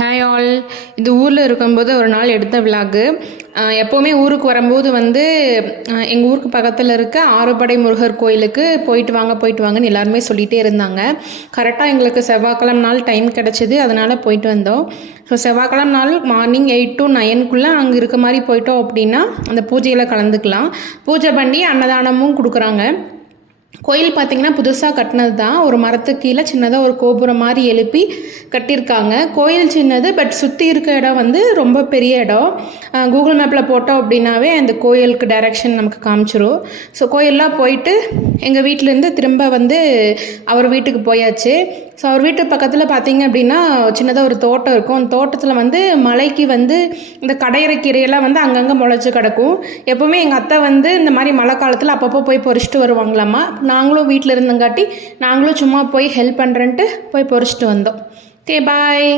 Hi all. இந்த ஊரில் இருக்கும்போது ஒரு நாள் எடுத்த விலாகு. எப்போவுமே ஊருக்கு வரும்போது வந்து எங்கள் ஊருக்கு பக்கத்தில் இருக்க ஆறுபடை முருகர் கோயிலுக்கு போயிட்டு வாங்கன்னு எல்லாருமே சொல்லிகிட்டே இருந்தாங்க. கரெக்டாக எங்களுக்கு செவ்வாய்க்கிழமை நாள் டைம் கிடச்சிது, அதனால் போயிட்டு வந்தோம். ஸோ செவ்வாய்க்கிழமை நாள் மார்னிங் 8 to 9 அங்கே இருக்க மாதிரி போயிட்டோம் அப்படின்னா அந்த பூஜையில் கலந்துக்கலாம். பூஜை பண்ணி அன்னதானமும் கொடுக்குறாங்க. கோயில் பார்த்திங்கன்னா புதுசாக கட்டினது தான். ஒரு மரத்துக்கு கீழே சின்னதாக ஒரு கோபுரம் மாதிரி எழுப்பி கட்டியிருக்காங்க. கோயில் சின்னது, பட் சுற்றி இருக்க இடம் வந்து ரொம்ப பெரிய இடம். கூகுள் மேப்பில் போட்டோம் அப்படின்னாவே அந்த கோயிலுக்கு டைரெக்ஷன் நமக்கு காமிச்சிரும். ஸோ கோயிலெலாம் போயிட்டு எங்கள் வீட்டிலேருந்து திரும்ப வந்து அவர் வீட்டுக்கு போயாச்சு. ஸோ அவர் வீட்டு பக்கத்தில் பார்த்திங்க அப்படின்னா சின்னதாக ஒரு தோட்டம் இருக்கும். அந்த தோட்டத்தில் வந்து மலைக்கு வந்து இந்த கடையிற கீரையெல்லாம் வந்து அங்கங்கே முளைச்சி கிடக்கும். எப்போவுமே எங்கள் அத்தை வந்து இந்த மாதிரி மழை காலத்தில் அப்பப்போ போய் பறிச்சுட்டு வருவாங்களாம்மா. நாங்களும் வீட்டில் இருந்தங்காட்டி நாங்களும் சும்மா போய் ஹெல்ப் பண்ணுறேன்ட்டு போய் பறிச்சுட்டு வந்தோம். ஓகே, பாய்.